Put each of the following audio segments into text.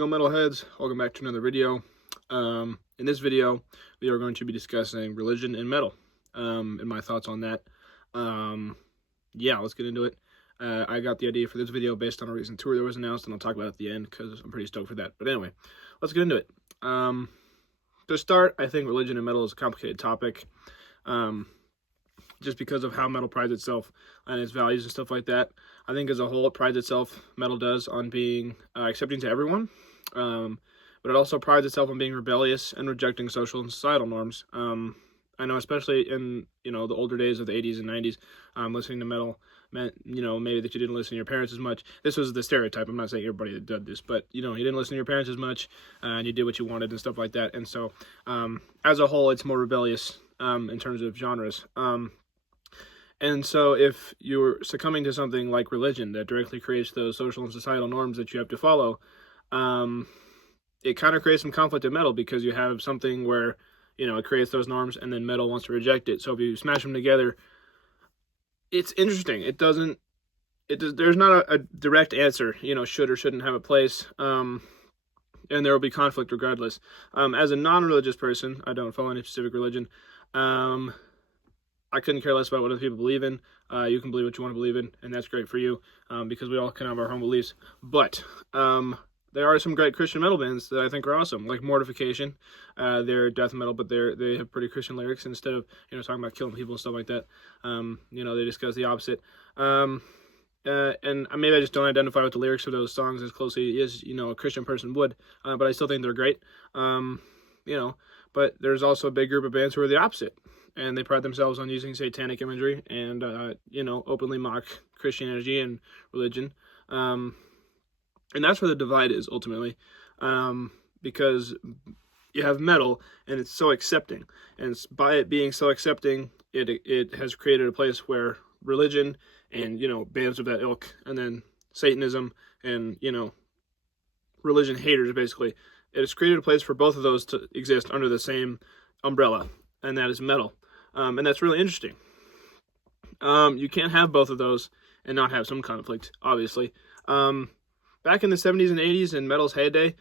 go metalheads? Welcome back to another video. In this video, we are going to be discussing religion and metal, and my thoughts on that. Yeah, let's get into it. I got the idea for this video based on a recent tour that was announced, and I'll talk about it at the end because I'm pretty stoked for that. But anyway, let's get into it. To start, I think religion and metal is a complicated topic, just because of how metal prides itself and its values and stuff like that. I think as a whole, it prides itself, metal does, on being accepting to everyone, but it also prides itself on being rebellious and rejecting social and societal norms. I know, especially in the older days of the 80s and 90s, listening to metal meant maybe that you didn't listen to your parents as much. This was the stereotype. I'm not saying everybody that did this, but you didn't listen to your parents as much, and you did what you wanted and stuff like that. And so, as a whole, it's more rebellious in terms of genres. And so if you're succumbing to something like religion that directly creates those social and societal norms that you have to follow, it kind of creates some conflict in metal, because you have something where, it creates those norms and then metal wants to reject it. So if you smash them together, it's interesting. There's not a direct answer, should or shouldn't have a place. And there will be conflict regardless. As a non-religious person, I don't follow any specific religion. I couldn't care less about what other people believe in. You can believe what you want to believe in, and that's great for you, because we all can have our own beliefs. But there are some great Christian metal bands that I think are awesome, like Mortification. They're death metal, but they have pretty Christian lyrics. Instead of talking about killing people and stuff like that, they discuss the opposite. And maybe I just don't identify with the lyrics of those songs as closely as a Christian person would, but I still think they're great. But there's also a big group of bands who are the opposite, and they pride themselves on using satanic imagery and openly mock Christianity and religion. And that's where the divide is ultimately, because you have metal and it's so accepting, and by it being so accepting, it has created a place where religion and bands of that ilk, and then Satanism and religion haters, basically, it has created a place for both of those to exist under the same umbrella, and that is metal. And that's really interesting. You can't have both of those and not have some conflict, obviously. Back in the 70s and 80s, in metal's heyday,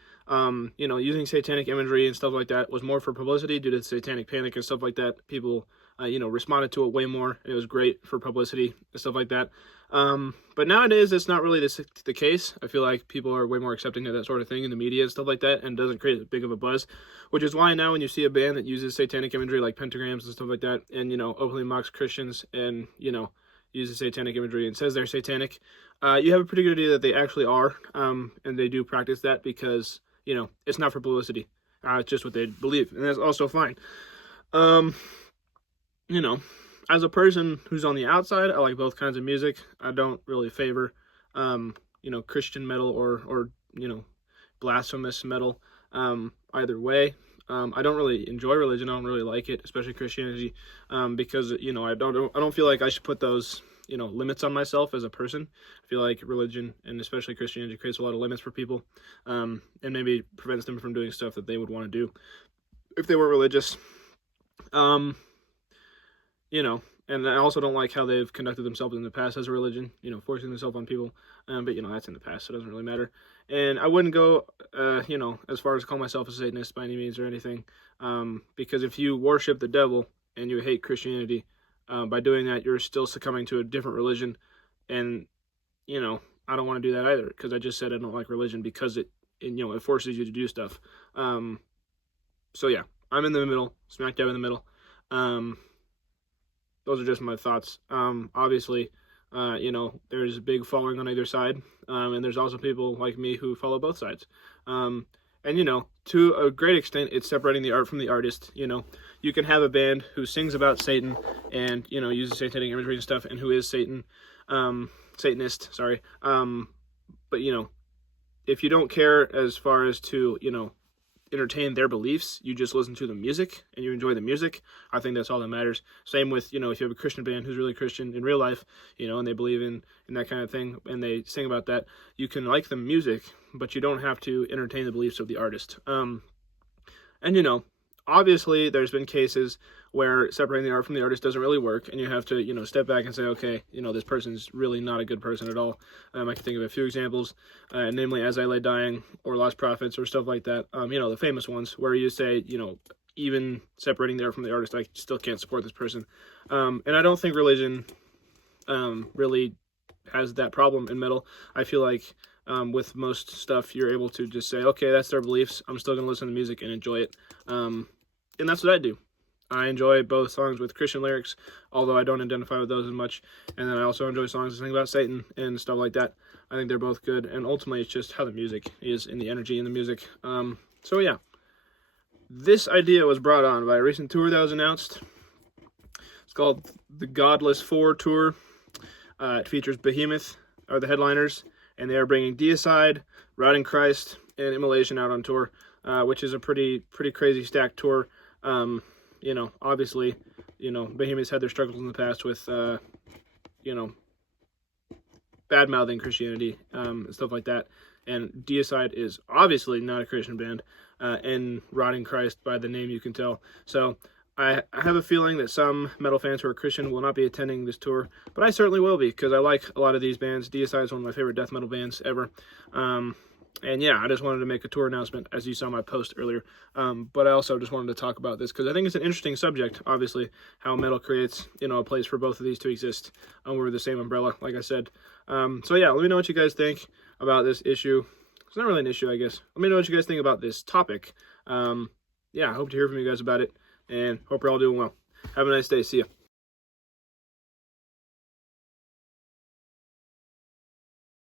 using satanic imagery and stuff like that was more for publicity due to the satanic panic and stuff like that. People, responded to it way more. It was great for publicity and stuff like that. But nowadays, it's not really the case. I feel like people are way more accepting of that sort of thing in the media and stuff like that, and doesn't create as big of a buzz, which is why now when you see a band that uses satanic imagery like pentagrams and stuff like that, and, openly mocks Christians and, uses satanic imagery and says they're satanic, you have a pretty good idea that they actually are, and they do practice that because, it's not for publicity. It's just what they believe, and that's also fine. As a person who's on the outside, I like both kinds of music. I don't really favor, Christian metal or blasphemous metal, either way. I don't really enjoy religion. I don't really like it, especially Christianity, because, I don't feel like I should put those, limits on myself as a person. I feel like religion, and especially Christianity, creates a lot of limits for people, and maybe prevents them from doing stuff that they would want to do if they were religious. And I also don't like how they've conducted themselves in the past as a religion, forcing themselves on people. But, that's in the past, so it doesn't really matter. And I wouldn't go, as far as call myself a Satanist by any means or anything, because if you worship the devil and you hate Christianity, by doing that, you're still succumbing to a different religion. And, I don't want to do that either, because I just said I don't like religion because it forces you to do stuff. So, yeah, I'm in the middle, smack dab in the middle. Those are just my thoughts. Obviously, there's a big following on either side, and there's also people like me who follow both sides. And, to a great extent, it's separating the art from the artist. You can have a band who sings about Satan and, uses satanic imagery and stuff, and who is Satanist, sorry. But, if you don't care as far as to, entertain their beliefs, you just listen to the music and you enjoy the music, I think that's all that matters. Same with, if you have a Christian band who's really Christian in real life, and they believe in that kind of thing, and they sing about that, you can like the music, but you don't have to entertain the beliefs of the artist. And, obviously there's been cases where separating the art from the artist doesn't really work, and you have to, you know, step back and say, okay, you know, this person's really not a good person at all. I can think of a few examples, namely As I Lay Dying or Lost Prophets or stuff like that. You know, the famous ones where you say, you know, even separating the art from the artist, I still can't support this person. And I don't think religion really has that problem in metal. I feel like with most stuff, you're able to just say, okay, that's their beliefs. I'm still going to listen to music and enjoy it. And that's what I do. I enjoy both songs with Christian lyrics, although I don't identify with those as much. And then I also enjoy songs that sing about Satan and stuff like that. I think they're both good. And ultimately, it's just how the music is and the energy in the music. So yeah, this idea was brought on by a recent tour that was announced. It's called the Godless 4 Tour. It features Behemoth, are the headliners, and they are bringing Deicide, Rotting Christ, and Immolation out on tour, which is a pretty crazy stacked tour. You know, obviously, you know, Behemoth's had their struggles in the past with, you know, bad-mouthing Christianity, and stuff like that. And Deicide is obviously not a Christian band, and Rotting Christ, by the name you can tell. So I have a feeling that some metal fans who are Christian will not be attending this tour, but I certainly will be, because I like a lot of these bands. Deicide is one of my favorite death metal bands ever. And yeah, I just wanted to make a tour announcement, as you saw my post earlier. But I also just wanted to talk about this, because I think it's an interesting subject, obviously, how metal creates, you know, a place for both of these to exist under the same umbrella, like I said. So yeah, let me know what you guys think about this issue. It's not really an issue, I guess. Let me know what you guys think about this topic. Yeah, I hope to hear from you guys about it, and hope you're all doing well. Have a nice day. See ya.